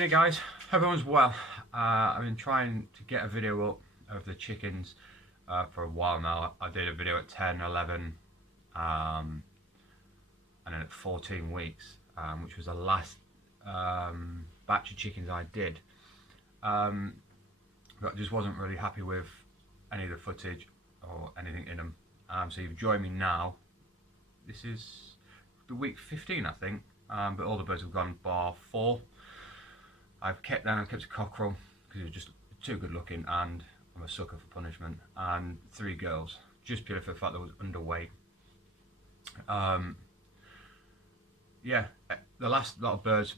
evening guys, hope everyone's well. I've been trying to get a video up of the chickens for a while now. I did a video at 10, 11 and then at 14 weeks, which was the last batch of chickens I did. But I just wasn't really happy with any of the footage or anything in them. So you've joined me now. This is the week 15 I think, but all the birds have gone bar 4. I've kept a cockerel because he was just too good looking and I'm a sucker for punishment, and 3 girls, just purely for the fact that I was underweight. Yeah, the last lot of birds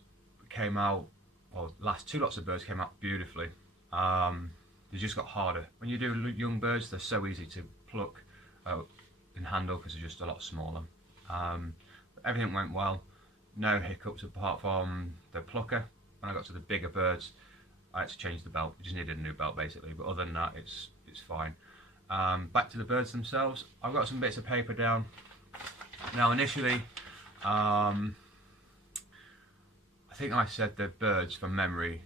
came out, or last 2 lots of birds came out beautifully. They just got harder. When you do young birds, they're so easy to pluck and handle because they're just a lot smaller. Everything went well, no hiccups apart from the plucker. When I got to the bigger birds, I had to change the belt. We just needed a new belt basically, but other than that, it's fine. Back to the birds themselves, I've got some bits of paper down. Now initially, I think I said the birds from memory,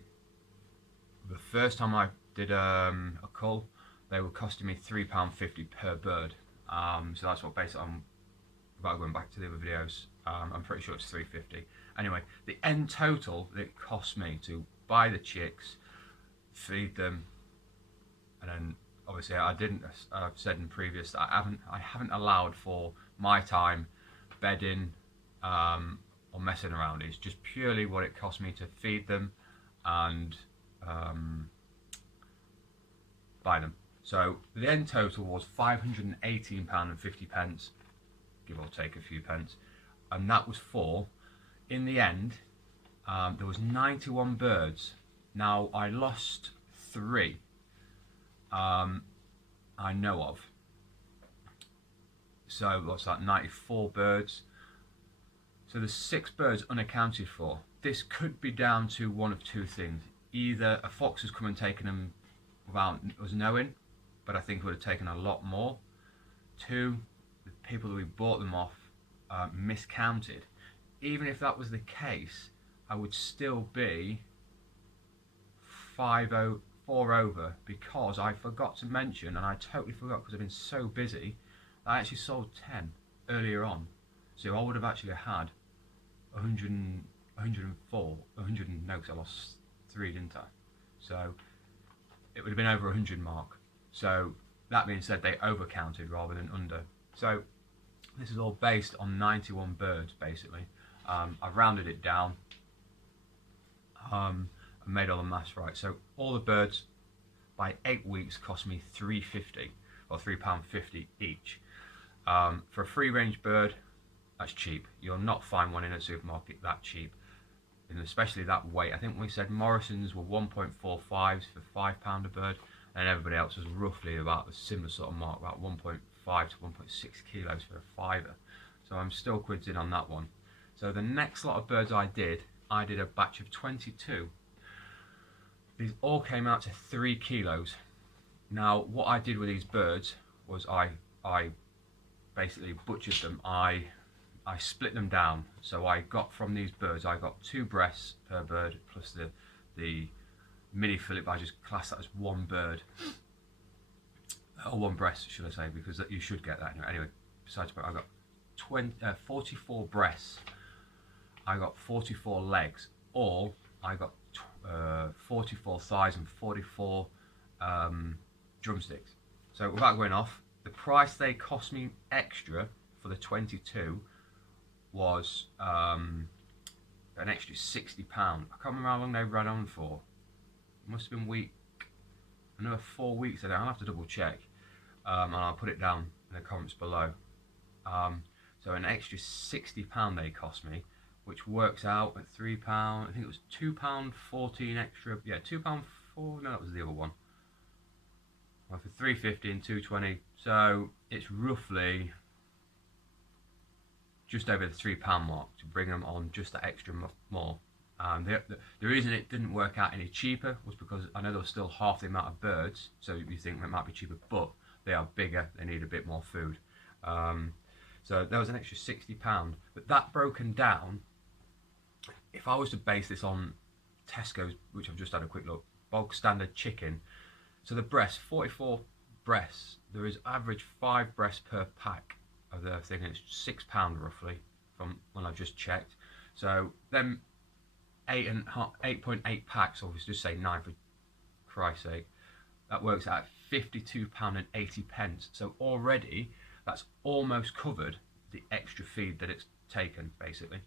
the first time I did a cull, they were costing me £3.50 per bird. So that's what basically without going back to the other videos, I'm pretty sure it's £3.50. Anyway, the end total that it cost me to buy the chicks, feed them, and then obviously I've said in previous that I haven't allowed for my time, bedding, or messing around. It's just purely what it cost me to feed them and buy them. So the end total was £518.50, give or take a few pence, and that was for, in the end, there was 91 birds. Now I lost 3 I know of. So what's that, 94 birds. So there's 6 birds unaccounted for. This could be down to one of 2 things. Either a fox has come and taken them without us knowing, but I think it would have taken a lot more. 2, the people that we bought them off miscounted. Even if that was the case, I would still be 4 over, because I forgot to mention, and I totally forgot because I've been so busy, I actually sold 10 earlier on. So I would have actually had 104, no, because I lost 3, didn't I? So it would have been over 100 mark. So that being said, they overcounted rather than under. So this is all based on 91 birds basically. I've rounded it down and made all the maths right. So all the birds by 8 weeks cost me £3.50 or £3.50 each. For a free range bird, that's cheap. You'll not find one in a supermarket that cheap, and especially that weight. I think we said Morrison's were 1.45s for £5 a bird, and everybody else was roughly about a similar sort of mark, about 1.5 to 1.6 kilos for a £5. So I'm still quids in on that one. So the next lot of birds I did a batch of 22. These all came out to 3 kilos. Now what I did with these birds was I basically butchered them. I split them down. So I got from these birds, I got 2 breasts per bird plus the mini fillet, but I just class that as 1 bird. Or 1 breast, should I say, because you should get that anyway. Besides, I got 44 breasts, I got 44 legs, or I got 44 thighs and 44 drumsticks. So without going off, the price they cost me extra for the 22 was an extra £60. I can't remember how long they ran on for. It must have been another 4 weeks. I'll have to double check, and I'll put it down in the comments below. So an extra £60 they cost me, which works out at £3. I think it was £2.14 extra. Yeah, £2.4. No, that was the other one. Well, for £3.50 and £2.20, so it's roughly just over the £3 mark to bring them on just that extra more. The reason it didn't work out any cheaper was because I know there was still half the amount of birds, so you think it might be cheaper, but they are bigger, they need a bit more food. So there was an extra £60, but that broken down, if I was to base this on Tesco's, which I've just had a quick look, bog standard chicken. So the breast, 44 breasts. There is average 5 breasts per pack of the thing, and it's £6 roughly from when I've just checked. So them 8.8 packs, or just say 9 for Christ's sake, that works out at £52.80. So already that's almost covered the extra feed that it's taken, basically.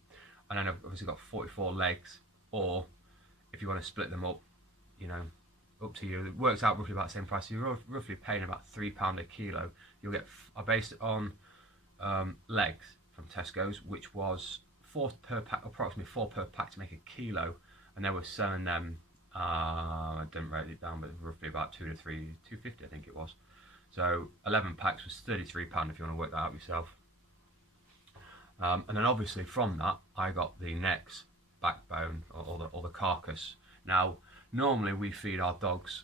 And then I've obviously got 44 legs, or if you want to split them up, you know, up to you. It works out roughly about the same price. So you're roughly paying about £3 a kilo. You'll get, I based it on legs from Tesco's, which was 4 per pack, approximately 4 per pack to make a kilo, and they were selling them. I didn't write it down, but roughly about 2 to 3, 2.50 I think it was. So 11 packs was £33 if you want to work that out yourself. And then obviously from that I got the necks, backbone, or the carcass. Now normally we feed our dogs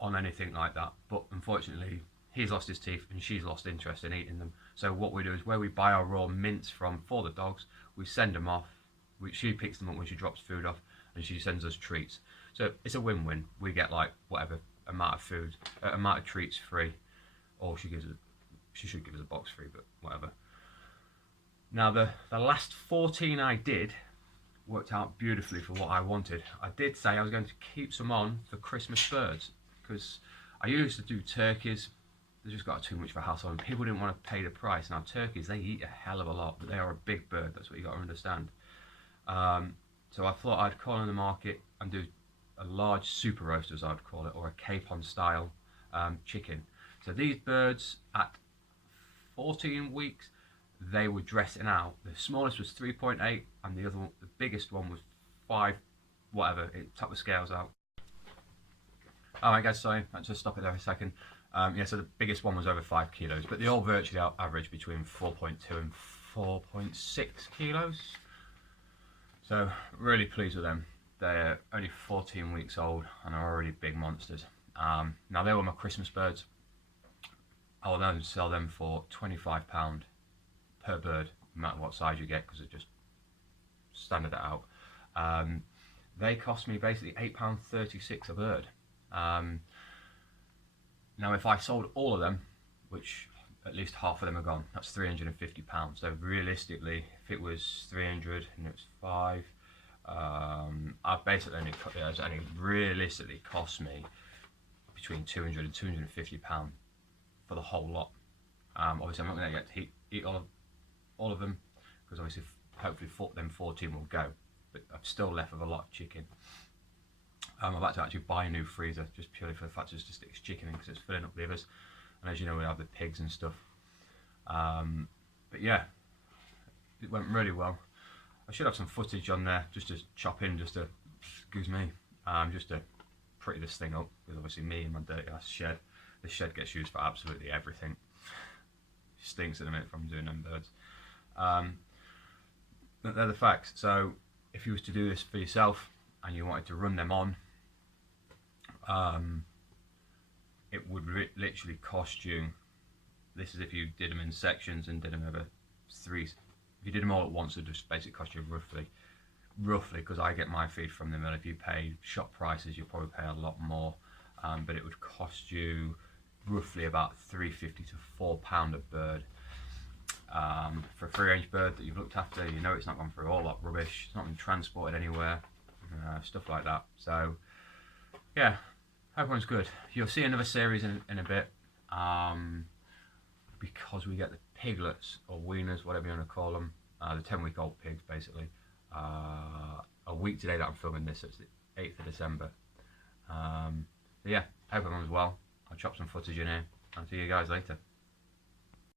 on anything like that, but unfortunately he's lost his teeth and she's lost interest in eating them. So what we do is, where we buy our raw mince from for the dogs, we send them off. She picks them up when she drops food off, and she sends us treats. So it's a win-win. We get like whatever amount of food, amount of treats free, or she should give us a box free, but whatever. Now the last 14 I did worked out beautifully for what I wanted. I did say I was going to keep some on for Christmas birds, because I used to do turkeys. They just got too much of a hassle, and people didn't want to pay the price. Now turkeys, they eat a hell of a lot, but they are a big bird. That's what you got to understand. So I thought I'd call in the market and do a large super roast, as I'd call it, or a capon style chicken. So these birds at 14 weeks, they were dressing out. The smallest was 3.8, and the other one, the biggest one, was 5, whatever. It topped the scales out. Alright guys, sorry, let's just stop it there for a second. Yeah, so the biggest one was over 5 kilos, but they all virtually average between 4.2 and 4.6 kilos. So really pleased with them. They're only 14 weeks old and are already big monsters. Now they were my Christmas birds. I will then sell them for £25 per bird, no matter what size you get, because it just standard it out. They cost me basically £8.36 a bird. Now if I sold all of them, which at least half of them are gone, that's £350. So realistically, if it was 300 and it was 5, I've basically only realistically cost me between £200 and £250 for the whole lot. Obviously I'm not going to get to eat all of them, because obviously hopefully them 14 will go, but I've still left with a lot of chicken. I'm about to actually buy a new freezer, just purely for the fact just to stick chicken in, because it's filling up the others. And as you know, we have the pigs and stuff. But yeah, it went really well. I should have some footage on there just to chop in, just to, excuse me, just to pretty this thing up, because obviously me and my dirty ass shed, this shed gets used for absolutely everything. It stinks in a minute from doing them birds. But they're the facts. So if you was to do this for yourself and you wanted to run them on, it would literally cost you, this is if you did them in sections and did them over 3, if you did them all at once, it would just basically cost you roughly, because I get my feed from them, and if you pay shop prices you'll probably pay a lot more, but it would cost you roughly about £3.50 to £4 a bird. For a free range bird that you've looked after, you know it's not gone through all that rubbish, it's not been transported anywhere, stuff like that. So yeah, hope everyone's good. You'll see another series in a bit, because we get the piglets, or weaners, whatever you want to call them, the 10-week-old pigs basically, a week today that I'm filming this, so it's the 8th of December. So yeah, hope everyone's well. I'll chop some footage in here, and see you guys later.